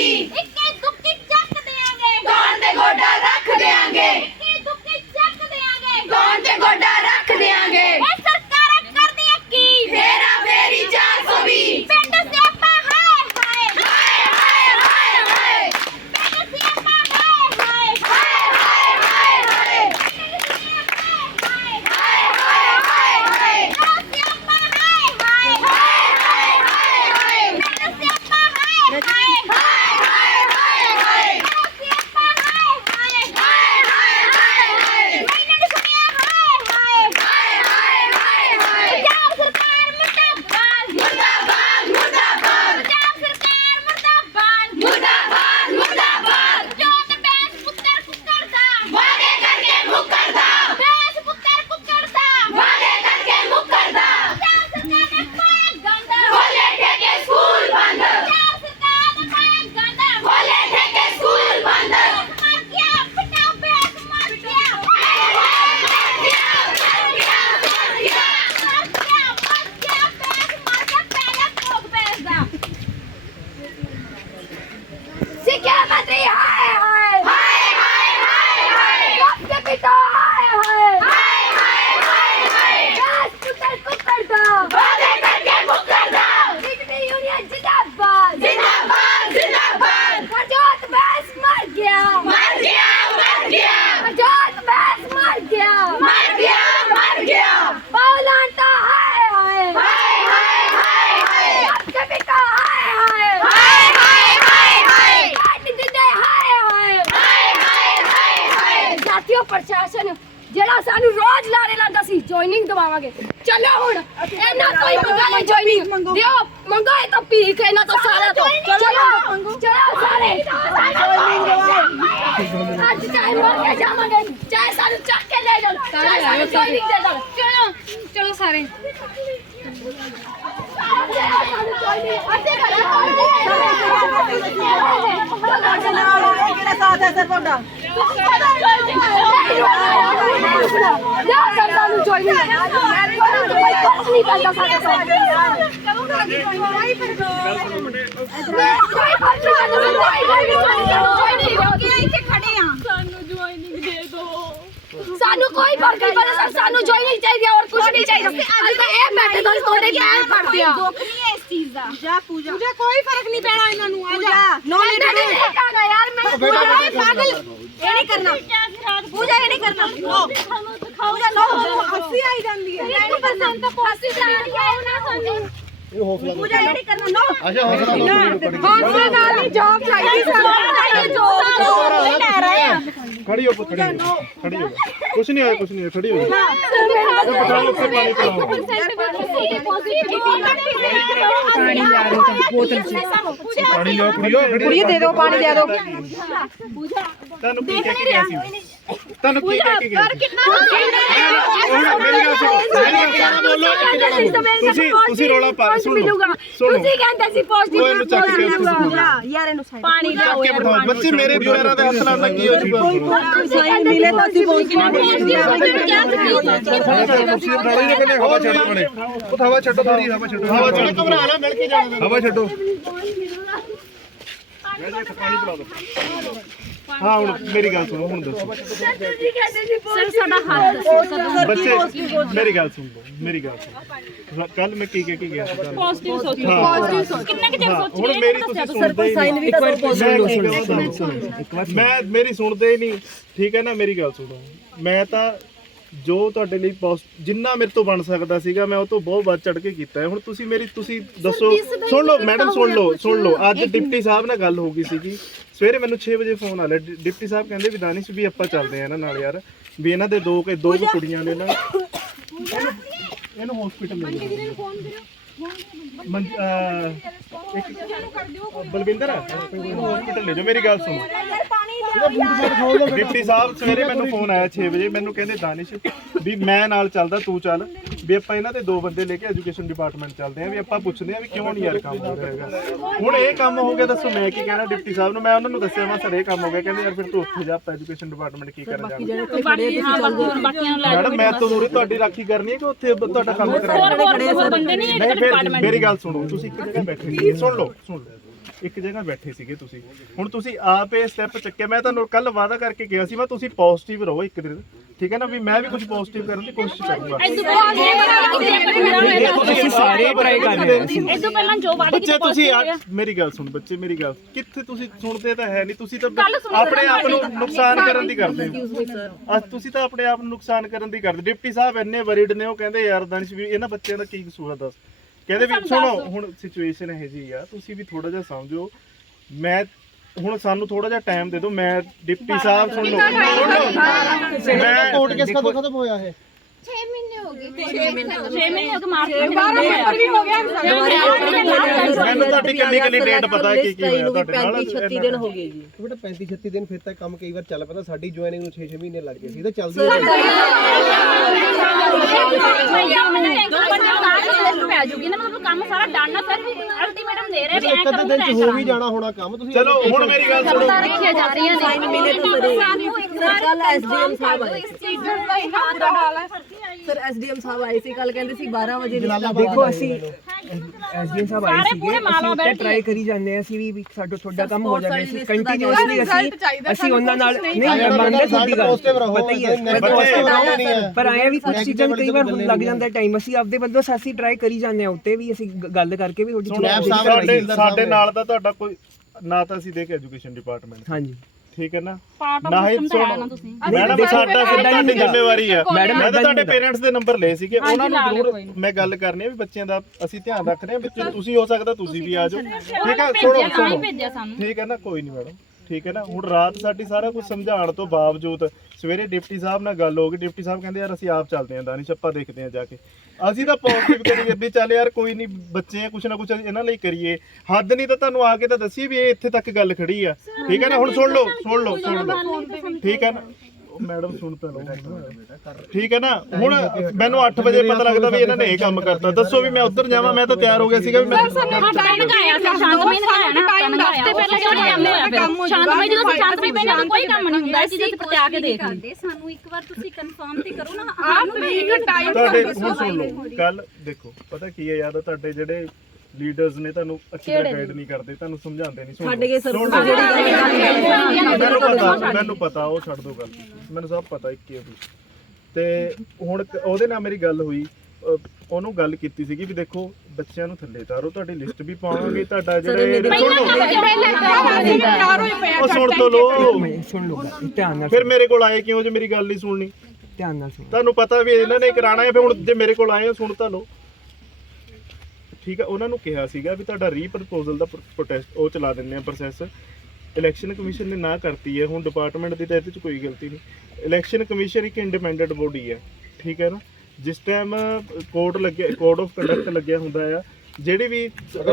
free! ਜਾਤੀਓ ਪ੍ਰਸ਼ਾਸਨ ਜਿਹੜਾ ਸਾਨੂੰ ਰੋਜ਼ ਲਾਰੇ ਲਾਉਂਦਾ ਸੀ ਜੁਆਇਨਿੰਗ ਦਵਾਵਾਂਗੇ। ਚਲੋ ਹੁਣ ਇਹਨਾਂ ਕੋਈ ਮੰਗਾ ਨਹੀਂ ਜੁਆਇਨਿੰਗ ਦਿਓ ਮੰਗੋ ਇਹ ਤਾਂ ਭੀਖ ਇਹਨਾਂ ਤੋਂ ਸਾਰਾ ਤੋਂ। ਚਲੋ ਚਲੋ ਸਾਰੇ। ਅੱਜ ਚਾਹੇ ਮਰ ਕੇ ਜਾਵਾਂਗੇ ਚਾਹੇ ਸਾਨੂੰ ਚੱਕ ਕੇ ਲੈ ਜਾਣ ਚਾਹੇ ਸਾਨੂੰ ਜੁਆਇਨਿੰਗ ਦੇ ਦੇਣ। ਚਲੋ ਚਲੋ ਸਾਰੇ। ਤੁਹਾਡੇ ਨਾਲ ਇਹ ਕਿਹੜਾ ਸਾਥ ਹੈ ਸਰ ਤੁਹਾਡਾ ਇੱਥੇ ਖੜੇ ਆ ਸਾਨੂੰ ਕੋਈ ਫ਼ਰਕ ਨਹੀਂ ਪੈਂਦਾ ਸਰ ਸਾਨੂੰ ਜੁਆਇਨਿੰਗ ਚਾਹੀਦੀ ਹੈ ਔਰ ਕੁਝ ਨਹੀਂ ਚਾਹੀਦਾ। ਅੱਜ ਤਾਂ ਇਹ ਬੈਠੇ ਤਾਂ ਤੁਹਾਡੇ ਕੀ ਐ ਪੜਦੇ ਆ ਦੁੱਖ ਨਹੀਂ ਹੈ ਇਸ ਚੀਜ਼ ਦਾ। ਜਾ ਪੂਜਾ। ਪੂਜਾ ਕੋਈ ਫ਼ਰਕ ਨਹੀਂ ਪੈਣਾ ਇਹਨਾਂ ਨੂੰ। ਆ ਜਾ। ਨੋ ਮੈਂ ਨਹੀਂ ਦੇਖਾਂਗਾ ਯਾਰ ਮੈਂ ਪੂਜਾ ਇਹ ਪਾਗਲ। ਇਹ ਨਹੀਂ ਕਰਨਾ। ਪੂਜਾ ਇਹ ਨਹੀਂ ਕਰਨਾ। ਨੋ ਪੂਜਾ ਨੋ ਹੱਸੀ ਆਈ ਜਾਂਦੀ ਹੈ। 1% ਤਾਂ ਫਾਸੀ ਜਾਂਦੀ ਹੈ ਉਹਨਾਂ ਸਾਨੂੰ ਪੂਜਾ ਇਹ ਨਹੀਂ ਕਰਨਾ। ਨੋ ਅੱਛਾ ਹੌਸਲਾ ਹੌਸਲਾ ਨਾਲ ਨਹੀਂ ਜੋਬ ਚਾਹੀਦੀ ਸਾਨੂੰ। ਜੋਬ ਨਹੀਂ ਲੈ ਰਹੇ ਆ ਖੜੀ ਹੋ ਪੁੱਤ, ਖੜੀ ਹੋ ਖੜੀ ਹੋ ਕੁਛ ਨਹੀਂ ਹੋਇਆ ਕੁਛ ਨਹੀਂ ਹੋਇਆ ਖੜੀ ਹੋ ਪਠਾਨ ਉੱਤੇ ਪਾਣੀ ਪਿਲਾਓ। ਪਾਣੀ ਲਿਓ ਕੁੜੀਓ ਕੁੜੀ ਦੇ ਦਿਓ ਪਾਣੀ ਦੇ ਦਿਓ। ਤੁਹਾਨੂੰ ਕੀ ਕਹਿ ਕੇ ਗਿਆ ਸੀ? ਤੁਹਾਨੂੰ ਕੀ ਕਹਿ ਕੇ ਗਿਆ ਸੀ ਹੁਣ ਮੇਰੀ ਗੱਲ ਸੁਣੋ। ਮੇਰੀ ਗੱਲ ਸੁਣੋ। ਬੋਲੋ ਇੱਕ ਜਣਾ ਤੁਸੀਂ ਤੁਸੀਂ ਰੋਲਾ ਪਾ ਸੁਣੋ। ਸੁਣੋ ਤੁਸੀਂ ਕਹਿੰਦੇ ਸੀ ਪੋਸਟਿਵ ਉਹ ਇਹਨੂੰ ਚੱਕ ਕੇ ਯਾਰ ਇਹਨੂੰ ਸਾਈਡ ਪਾਣੀ ਚੱਕ ਕੇ ਬਿਠਾਓ ਬੱਚੇ ਮੇਰੇ ਪੈਰਾਂ ਦੇ ਹੱਥ ਲਾਉਣਾ ਕੀ ਹੋ ਜੂਗਾ ਸਾਈਨ ਮਿਲੇ ਤਾਂ ਅਸੀਂ ਬੋਲ ਕੁਰਸੀ ਬਣਾ ਲਈ ਨੇ ਹਵਾ ਛੱਡੋ ਬਣੇ ਉਹ ਹਵਾ ਛੱਡੋ ਥੋੜੀ ਹਵਾ ਛੱਡੋ। ਹਵਾ ਛੱਡੋ। ਘਬਰਾ ਨਾ ਮਿਲ ਕੇ ਜਾਣਾ ਹਵਾ ਛੱਡੋ। ਪਾਣੀ ਪਿਲਾ ਦਿਓ ਹਾਂ ਹੁਣ ਮੇਰੀ ਗੱਲ ਸੁਣੋ ਹੁਣ ਦੱਸੋ। ਸਰ ਸਾਡਾ ਹੱਥ ਬੱਚੇ ਮੇਰੀ ਗੱਲ ਸੁਣ ਲਓ ਮੇਰੀ ਗੱਲ ਸੁਣੋ ਕੱਲ ਮੈਂ ਕੀ ਕਹਿ ਕੇ ਗਿਆ ਸੀ ਪੋਜ਼ਿਟਿਵ ਸੋਚੀ ਪੋਜ਼ਿਟਿਵ ਸੋਚ। ਕਿੰਨਾ ਕਿ ਚਿਰ ਸੋਚੀ ਹੁਣ ਮੇਰੀ ਤੁਸੀਂ ਸੁਣਦੇ ਹੀ ਨਹੀਂ। ਵੀ ਕਰੋ ਮੈਂ ਮੈਂ ਮੇਰੀ ਸੁਣਦੇ ਹੀ ਨਹੀਂ ਠੀਕ ਹੈ ਨਾ ਮੇਰੀ ਗੱਲ ਸੁਣੋ। ਮੈਂ ਤਾਂ ਜੋ ਤੁਹਾਡੇ ਲਈ ਪੋਸ- ਜਿੰਨਾ ਮੇਰੇ ਤੋਂ ਬਣ ਸਕਦਾ ਸੀਗਾ ਮੈਂ ਉਹ ਤੋਂ ਬਹੁਤ ਵੱਧ ਚੜ ਕੇ ਕੀਤਾ ਹੈ। ਹੁਣ ਤੁਸੀਂ ਮੇਰੀ ਤੁਸੀਂ ਦੱਸੋ ਸੁਣ ਲਓ ਮੈਡਮ ਸੁਣ ਲਓ ਸੁਣ ਲਓ। ਅੱਜ ਡਿਪਟੀ ਸਾਹਿਬ ਨਾਲ ਗੱਲ ਹੋ ਗਈ ਸੀਗੀ। ਸਵੇਰੇ ਮੈਨੂੰ 6 ਵਜੇ ਫੋਨ ਆ ਲਿਆ। ਡਿ- ਡਿਪਟੀ ਸਾਹਿਬ ਕਹਿੰਦੇ ਵੀ ਦਾਨਿਸ਼ ਵੀ ਆਪਾਂ ਚੱਲਦੇ ਆ ਇਹਨਾਂ ਨਾਲ ਯਾਰ। ਵੀ ਇਹਨਾਂ ਦੇ ਦੋ ਕੇ ਦੋ ਕੁ ਕੁੜੀਆਂ ਨੇ ਨਾ ਇਹਨੂੰ ਹਸਪੀਟਲ ਲੈ ਜਾਓ। ਮਨ ਅਹ, ਇੱਕ ਬਲਵਿੰਦਰ ਹਸਪੀਟਲ ਲੈ ਜਾਓ। ਮੇਰੀ ਗੱਲ ਸੁਣੋ। ਡਿਪਟੀ ਸਾਹਿਬ ਸਵੇਰੇ ਮੈਨੂੰ ਫੋਨ ਆਇਆ 6 ਵਜੇ ਮੈਨੂੰ ਕਹਿੰਦੇ ਦਾਨਿਸ਼ ਵੀ ਮੈਂ ਨਾਲ ਚੱਲਦਾ ਤੂੰ ਚੱਲ। ਵੀ ਆਪਾਂ ਇਹਨਾਂ ਦੇ ਦੋ ਬੰਦੇ ਲੈ ਕੇ ਐਜੂਕੇਸ਼ਨ ਡਿਪਾਰਟਮੈਂਟ ਚੱਲਦੇ ਆਂ ਵੀ ਆਪਾਂ ਪੁੱਛਦੇ ਆਂ ਵੀ ਕਿਉਂ ਨਹੀਂ ਯਾਰ ਕੰਮ ਹੋ ਰਿਹਾ ਹੈਗਾ। ਹੁਣ ਇਹ ਕੰਮ ਹੋ ਗਿਆ ਦੱਸੋ ਮੈਂ ਕੀ ਕਹਿਣਾ ਡਿਪਟੀ ਸਾਹਿਬ ਨੂੰ? ਮੈਂ ਉਹਨਾਂ ਨੂੰ ਦੱਸਿਆ ਮੈਂ ਸਰ ਇਹ ਕੰਮ ਹੋ ਗਿਆ ਕਹਿੰਦੇ ਯਾਰ ਫਿਰ ਤੂੰ ਉੱਥੇ ਜਾ ਆਪਾਂ ਐਜੂਕੇਸ਼ਨ ਡਿਪਾਰਟਮੈਂਟ ਕੀ ਕਰਨ ਜਾਣਾ? ਮੈਡਮ ਮੈਂ ਤਾਂ ਉਰੇ ਤੁਹਾਡੀ ਰਾਖੀ ਕਰਨੀ ਹੈ ਕਿ ਉੱਥੇ ਤੁਹਾਡਾ ਕੰਮ ਕਰਾਉਣਾ ਨਹੀਂ ਮੇਰੀ ਗੱਲ ਸੁਣੋ ਤੁਸੀਂ ਇੱਕ ਜਗ੍ਹਾ ਬੈਠੇ। ਸੁਣ ਲਓ ਸੁਣ ਲਓ। ਇੱਕ ਜਗ੍ਹਾ ਬੈਠੇ ਸੀਗੇ ਤੁਸੀਂ। ਹੁਣ ਤੁਸੀਂ ਆਪ ਇਹ ਸਟੈਪ ਚੱਕਿਆ। ਮੈਂ ਤੁਹਾਨੂੰ ਕੱਲ ਵਾਅਦਾ ਕਰਕੇ ਗਿਆ ਸੀ ਮੈਂ ਤੁਸੀਂ ਪੋਜ਼ਿਟਿਵ ਰਹੋ ਇੱਕ ਦਿਨ। ਠੀਕ ਹੈ ਨਾ? ਵੀ ਮੈਂ ਵੀ ਕੁਝ ਪੋਜ਼ਿਟਿਵ ਕਰਨ ਦੀ ਕੋਸ਼ਿਸ਼ ਕਰੂੰਗਾ। ਅਸੀਂ ਸਾਰੇ ਟਰਾਈ ਕਰ ਰਹੇ ਹਾਂ। ਅਸੀਂ ਇਹ ਤੋਂ ਪਹਿਲਾਂ ਜੋ ਵਾਅਦੇ ਬੱਚੇ ਤੁਸੀਂ ਆ- ਮੇਰੀ ਗੱਲ ਸੁਣ ਬੱਚੇ ਮੇਰੀ ਗੱਲ। ਕਿੱਥੇ ਤੁਸੀਂ ਸੁਣਦੇ ਤਾਂ ਹੈ ਨਹੀਂ। ਤੁਸੀਂ ਤਾਂ ਆਪਣੇ ਆਪ ਨੂੰ ਨੁਕਸਾਨ ਕਰਨ ਦੀ ਕਰਦੇ ਹੋ। ਅੱਜ ਤੁਸੀਂ ਤਾਂ ਆਪਣੇ ਆਪ ਨੂੰ ਨੁਕਸਾਨ ਕਰਨ ਦੀ ਕਰਦੇ ਡਿਪਟੀ ਸਾਹਿਬ ਇੰਨੇ ਵਰੀਡ ਨੇ ਉਹ ਕਹਿੰਦੇ ਯਾਰ ਦਨਸ਼ ਵੀ ਇਹਨਾਂ ਬੱਚਿਆਂ ਦਾ ਕੀ ਕਸੂਰ ਆ ਦੱਸ? ਕਹਿੰਦੇ ਵੀ ਸੁਣੋ ਹੁਣ ਸਿਚੁਏਸ਼ਨ ਇਹ ਜੀ ਆ ਤੁਸੀਂ ਵੀ ਥੋੜਾ ਜਿਹਾ ਸਮਝੋ ਮੈਂ ਹੁਣ ਸਾਨੂੰ ਥੋੜਾ ਜਿਹਾ ਟਾਈਮ ਦੇ ਦਿਓ ਮੈਂ ਡਿਪਟੀ ਸਾਹਿਬ ਸੁਣ ਲਓ ਮੈਂ ਕੋਰਟ ਕੇਸ ਕਦੋਂ ਖਤਮ ਹੋਇਆ ਹੈ 6 ਮਹੀਨੇ ਹੋ ਗਏ 6 ਮਹੀਨੇ ਹੋ ਗਏ ਮਾਰਚ ਵਿੱਚ 12 ਪੇਪਰ ਵੀ ਹੋ ਗਿਆ ਮੈਨੂੰ ਤੁਹਾਡੀ ਕਿੰਨੀ ਕਿੰਨੀ ਡੇਟ ਪਤਾ ਕੀ ਕੀ ਹੋਇਆ ਤੁਹਾਡੇ ਨਾਲ 36 ਦਿਨ ਹੋ ਗਏ ਜੀ ਬੇਟਾ 35 36 ਦਿਨ ਫਿਰ ਤਾਂ ਕੰਮ ਕਈ ਵਾਰ ਚੱਲ ਪੈਂਦਾ ਸਾਡੀ ਜੁਆਇਨਿੰਗ ਨੂੰ 6-6 ਮਹੀਨੇ ਲੱਗ ਗਏ ਸੀ ਤਾਂ ਚੱਲਦੀ ਹੈ ਦੋ ਬੰਦੇ ਨਾਲ ਲਿਸਟ ਪੈ ਜੂਗੀ ਨਾ ਮਤਲਬ ਕੰਮ ਸਾਰਾ ਡਨ ਆ ਫਿਰ ਅਲਟੀਮੇਟਮ ਦੇ ਰਹੇ ਵੀ ਇੱਕ ਅੱਧੇ ਦਿਨ ਚ ਹੋ ਵੀ ਜਾਣਾ ਹੋਣਾ ਕੰਮ ਤੁਸੀਂ ਚਲੋ ਹੁਣ ਮੇਰੀ ਗੱਲ ਸੁਣੋ। ਰੱਖੀਆਂ ਜਾ ਰਹੀਆਂ ਨੇ। ਸਾਨੂੰ ਇੱਕ ਵਾਰ ਕੱਲ ਐਸਡੀਐਮ ਸਾਹਿਬ ਆਏ ਇਸ ਚੀਜ਼ ਦਾ ਇੰਨਾ ਬੁਰਾ ਹਾਲ ਹੈ। ਸਰ ਐਸਡੀਐਮ ਸਾਹਿਬ ਆਏ ਸੀ ਕੱਲ ਕਹਿੰਦੇ ਸੀ 12 ਵਜੇ ਦੇਖੋ ਅਸੀਂ ਐਸਡੀਐਮ ਸਾਹਿਬ ਆਏ ਸਾਰੇ ਸੀਗੇ ਪੂਰੇ ਮਾਲਾ ਉੱਤੇ ਟਰਾਈ ਕਰੀ ਜਾਂਦੇ ਹਾਂ ਅਸੀਂ ਵੀ ਵੀ ਸਾਡਾ ਤੁਹਾਡਾ ਕੰਮ ਹੋ ਜਾਵੇ ਅਸੀਂ ਕੰਟੀਨਿਊਸਲੀ ਅਸੀਂ ਅਸੀਂ ਉਹਨਾਂ ਨਾਲ ਨਹੀਂ ਮੰਨਦਾ ਤੁਹਾਡੀ ਗੱਲ। ਪਤਾ ਹੀ ਹੈ ਪਰ ਆਇਆ ਵੀ ਕੁਝ ਚੀਜ਼ਾਂ ਕਈ ਵਾਰ ਹੁਣ ਲੱਗ ਜਾਂਦਾ ਟਾਈਮ ਅਸੀਂ ਆਪਦੇ ਵੱਲੋਂ ਅਸੀਂ ਟਰਾਈ ਕਰੀ ਜਾਂਦੇ ਹਾਂ ਉੱਤੇ ਵੀ ਅਸੀਂ ਗੱਲ ਕਰਕੇ ਵੀ ਤੁਹਾਡੀ। ਸਾਡੇ। ਨਾਲ ਦਾ ਤੁਹਾਡਾ ਕੋਈ ਨਾ ਤਾਂ ਅਸੀਂ ਦੇਖ ਐਜੂਕੇਸ਼ਨ ਡਿਪਾਰਟਮੈਂਟ ਹਾਂਜੀ। ਠੀਕ ਹੈ ਨਾ? ਪਾਰਟ ਨਾ ਹੀ ਨਾ ਤੁਸੀਂ। ਮੈਡਮ ਸਾਡਾ ਸਾਡਾ ਨਹੀਂ। ਜ਼ਿੰਮੇਵਾਰੀ ਆ। ਮੈਡਮ, ਮੈਂ ਤਾਂ ਤੁਹਾਡੇ ਪੇਰੈਂਟਸ ਦੇ ਨੰਬਰ ਲਏ ਸੀਗੇ। ਉਹਨਾਂ ਨੂੰ ਜ਼ਰੂਰ। ਮੈਂ ਗੱਲ ਕਰਨੀ ਆ ਵੀ ਬੱਚਿਆਂ ਦਾ ਅਸੀਂ ਧਿਆਨ ਰੱਖ ਰਹੇ ਹਾਂ ਵੀ ਤੁਸੀਂ ਹੋ ਸਕਦਾ ਤੁਸੀਂ ਵੀ ਆ ਜਾਓ। ਠੀਕ ਹੈ ਸੁਣੋ ਸੁਣੋ। ਭੇਜਿਆ ਸਾਨੂੰ। ਠੀਕ ਹੈ ਨਾ? ਕੋਈ ਨਹੀਂ ਮੈਡਮ। ਠੀਕ ਹੈ ਨਾ? ਹੁਣ ਰਾਤ ਸਾਡੀ ਸਾਰਾ ਕੁਝ ਸਮਝਾਉਣ ਤੋਂ ਬਾਵਜੂਦ ਸਵੇਰੇ ਡਿਪਟੀ ਸਾਹਿਬ ਨਾਲ ਗੱਲ ਹੋ ਗਈ। ਡਿਪਟੀ ਸਾਹਿਬ ਕਹਿੰਦੇ ਯਾਰ ਅਸੀਂ ਆਪ ਚੱਲਦੇ ਹਾਂ ਦਾਨਿਸ਼ ਆਪਾਂ ਦੇਖਦੇ ਹਾਂ ਜਾ ਕੇ। ਅਸੀਂ ਤਾਂ ਪੋਜ਼ਿਟਿਵ ਕਰੀਏ ਵੀ ਚੱਲ ਯਾਰ ਕੋਈ ਨਹੀਂ ਬੱਚੇ ਆ, ਕੁਛ ਨਾ ਕੁਛ ਇਹਨਾਂ ਲਈ ਕਰੀਏ। ਹੱਦ ਨਹੀਂ ਤਾਂ ਤੁਹਾਨੂੰ ਆ ਕੇ ਤਾਂ ਦੱਸੀ ਵੀ ਇਹ ਇੱਥੇ ਤੱਕ ਗੱਲ ਖੜੀ ਆ। ਠੀਕ ਹੈ ਨਾ? ਹੁਣ ਸੁਣ ਲਓ ਸੁਣ ਲਓ ਸੁਣ ਲਓ। ਠੀਕ ਹੈ ਨਾ? ਮੈਡਮ ਸੁਣ ਤਾਂ ਲਓ ਠੀਕ ਹੈ ਨਾ? ਹੁਣ ਮੈਨੂੰ 8 ਵਜੇ ਪਤਾ ਲੱਗਦਾ ਵੀ ਇਹਨਾਂ ਨੇ ਇਹ ਕੰਮ ਕਰਤਾ। ਦੱਸੋ ਵੀ ਮੈਂ ਉੱਧਰ ਜਾਵਾਂ ਮੈਂ ਤਾਂ ਤਿਆਰ ਹੋ ਗਿਆ ਸੀਗਾ ਵੀ ਮੈਂ ਹਫਤਾ ਲਗਾਇਆ ਸੀ ਸ਼ਾਂਤਮਈ ਲਗਾਇਆ ਨਾ ਹਫਤਾ ਲਗਾਇਆ। ਤੇ ਪਹਿਲਾਂ ਕਿਉਂ ਨਹੀਂ ਆਉਂਦੇ ਸ਼ਾਂਤਮਈ ਜਦੋਂ ਅਸੀਂ ਸ਼ਾਂਤਮਈ ਪੈਣਾ ਤਾਂ ਕੋਈ ਕੰਮ ਨਹੀਂ ਹੁੰਦਾ ਇਹ ਚੀਜ਼ਾਂ ਤੇ ਪ੍ਰਤਿਆ ਕੇ ਦੇਖ ਲਓ ਸਾਨੂੰ ਇੱਕ ਵਾਰ ਤੁਸੀਂ ਕਨਫਰਮ ਤੇ ਕਰੋ ਨਾ ਆਪ ਵੀ ਟਾਈਮ ਤੁਹਾਡੇ ਹੁਣ ਸੁਣ ਲਓ ਕੱਲ ਦੇਖੋ ਪਤਾ ਕੀ ਹੈ ਯਾਰ ਤੁਹਾਡੇ ਜਿਹੜੇ ਲੀਡਰਸ ਨੇ ਤੁਹਾਨੂੰ ਅੱਛੀ ਤਰ੍ਹਾਂ ਗਾਈਡ ਨਹੀਂ ਕਰਦੇ ਤੁਹਾਨੂੰ ਸਮਝਾਉਂਦੇ ਨਹੀਂ ਸੁਣ ਛੱਡ ਗਏ ਸਰ ਮੈਨੂੰ ਪਤਾ ਮੈਨੂੰ ਪਤਾ ਉਹ ਛੱਡ ਦੋ ਗੱਲ। ਮੈਨੂੰ ਸਭ ਪਤਾ ਇੱਕ ਵੀ ਤੇ ਹੁਣ ਕ- ਉਹਦੇ ਨਾਲ ਮੇਰੀ ਗੱਲ ਹੋਈ। ਅਹ ਉਹਨੂੰ ਗੱਲ ਕੀਤੀ ਸੀਗੀ ਵੀ ਦੇਖੋ ਬੱਚਿਆਂ ਨੂੰ ਥੱਲੇ ਤਾਰੋ ਤੁਹਾਡੀ ਲਿਸਟ ਵੀ ਪਾਵਾਂਗੇ ਤੁਹਾਡਾ ਜਿਹੜੇ ਸੁਣ ਲਓ ਉਹ ਸੁਣ ਤੋਂ ਲੋ ਮੈਂ- ਸੁਣ ਲਓ ਗੱਲ, ਧਿਆਨ ਨਾਲ ਫਿਰ ਮੇਰੇ ਕੋਲ ਆਏ ਕਿਉਂ ਜੇ ਮੇਰੀ ਗੱਲ ਨਹੀਂ ਸੁਣਨੀ? ਧਿਆਨ ਨਾਲ ਸੁਣੋ। ਤੁਹਾਨੂੰ ਪਤਾ ਵੀ ਇਹਨਾਂ ਨੇ ਕਰਾਣਾ ਹੈ ਫਿਰ ਹੁਣ ਜੇ ਮੇਰੇ ਕੋਲ ਆਏ ਹੋ ਸੁਣ ਤਾਂ ਲਓ। ਠੀਕ ਹੈ ਉਹਨਾਂ ਨੂੰ ਕਿਹਾ ਸੀਗਾ ਵੀ ਤੁਹਾਡਾ ਰੀ ਪ੍ਰਪੋਜ਼ਲ ਦਾ ਪ੍ਰੋਟੈਸਟ ਉਹ ਚਲਾ ਦਿੰਦੇ ਆ ਪ੍ਰੋਸੈਸ ਇਲੈਕਸ਼ਨ ਕਮਿਸ਼ਨ ਨੇ ਨਾ ਕਰਤੀ ਹੈ, ਹੁਣ ਡਿਪਾਰਟਮੈਂਟ ਦੀ ਤਾਂ ਇਹਦੇ ਚ ਕੋਈ ਗਲਤੀ ਨਹੀਂ। ਇਲੈਕਸ਼ਨ ਕਮਿਸ਼ਨ ਇੱਕ ਇੰਡੀਪੈਂਡੈਂਟ ਬੋਡੀ ਹੈ, ਠੀਕ ਹੈ ਨਾ? ਜਿਸ ਟਾਈਮ ਕੋਡ ਲੱਗਿਆ ਕੋਡ ਆਫ ਕੰਡਕਟ ਲੱਗਿਆ ਹੁੰਦਾ ਆ, ਜਿਹੜੀ ਵੀ